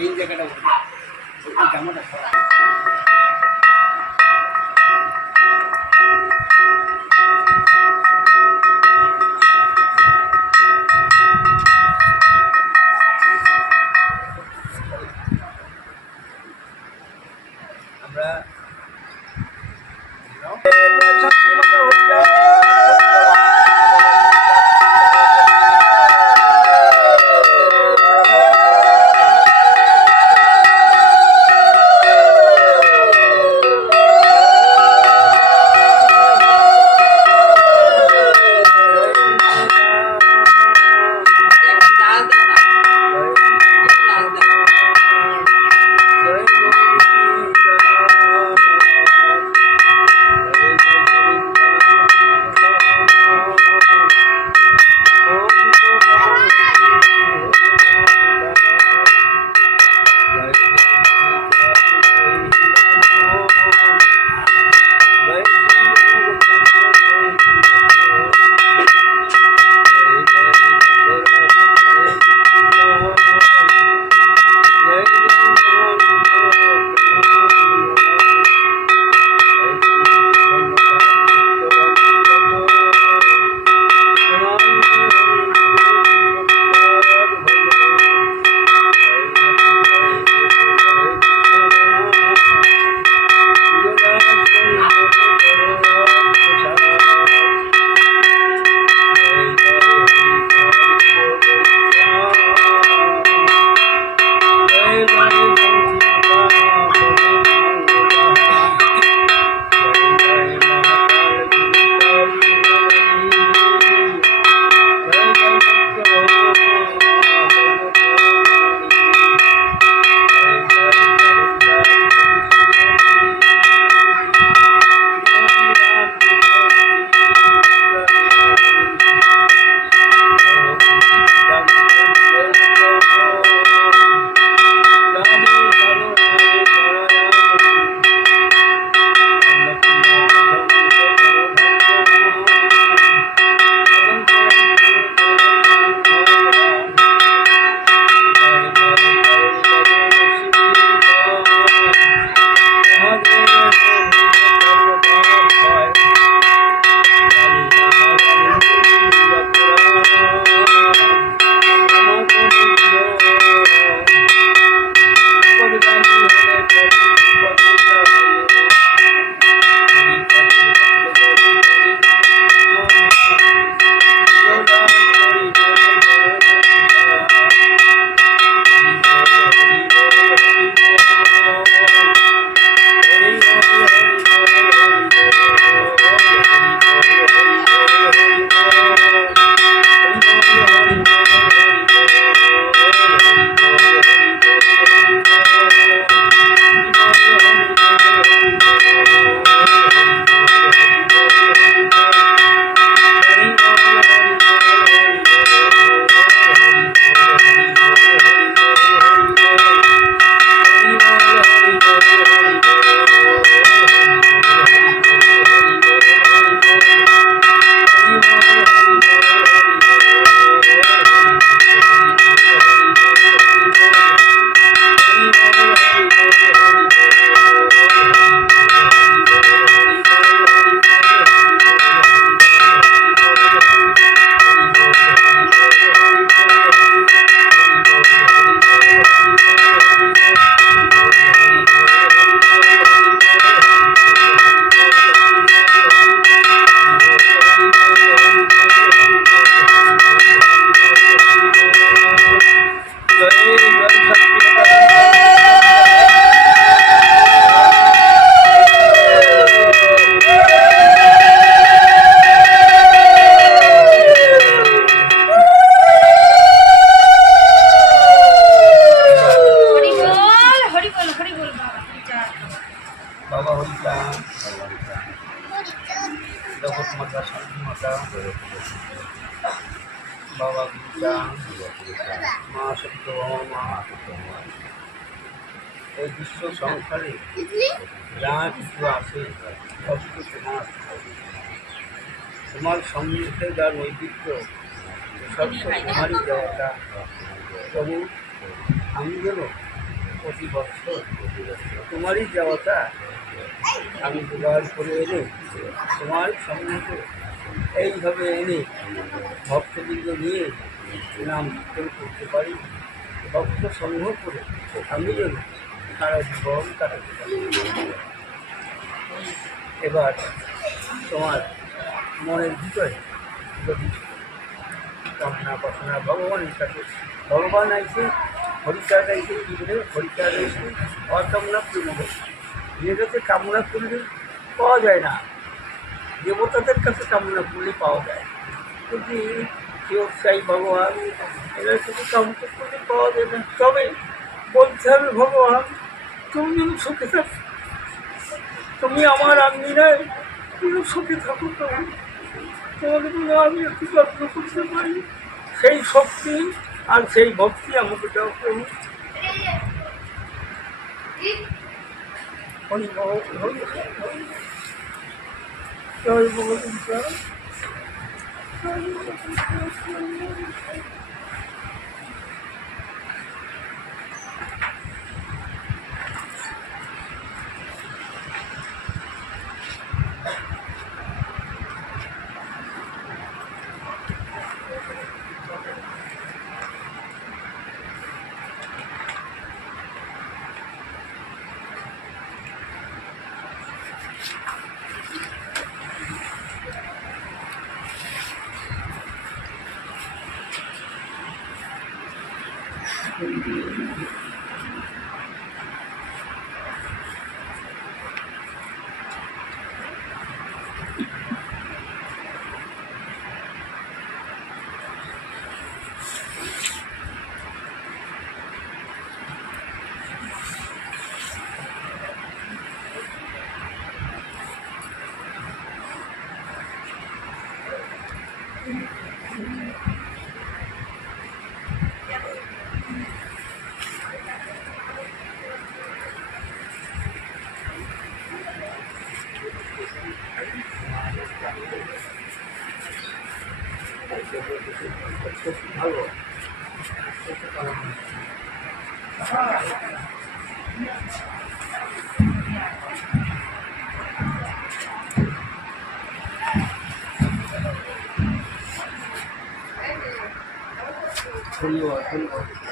ఏం జగడ ఉంటుంది. মা বিশ্ব সংসারে যা তোমার সম্মুখে যা তোমারই দেওয়াটা তবু আমি যেন প্রতি বছর তোমারই যাওয়াটা আমি জোগাড় করে এনে তোমার সম্মুখে এইভাবে এনে ভক্তবৃন্দ নিয়ে নাম কীর্তন করতে পারি। ভক্ত সংগ্রহ করে আমি যেন তারা জীবন কাটাতে পারি। এবার তোমার মনের ভিতরে যদি কামনা বাসনা ভগবানের কাছে, ভগবান আইসে হরিচাঁদ আইসে কী বলে? হরিচাঁদ আইসে অকামনা পূর্ণ করছে যে কামনা করলে পাওয়া যায় না। দেবতাদের কাছে কামনা করলে পাওয়া যায়। কিন্তু কেউ চাই ভগবান এরা শুধু কামনা করলে পাওয়া যায় না। তবে বলতে হবে ভগবান তুমি যেন সুখে থাকো। তুমি আমার আঙ্গিনায় তুমি সুখে থাকো প্রভু তোমাকে যেন আমি একটু যত্ন করতে পারি। সেই শক্তি আর সেই ভক্তি আমাকে দাও প্রভু। হরি বল, হরি। বল, হরি বল। ধন্যবাদ ধন্যবাদ।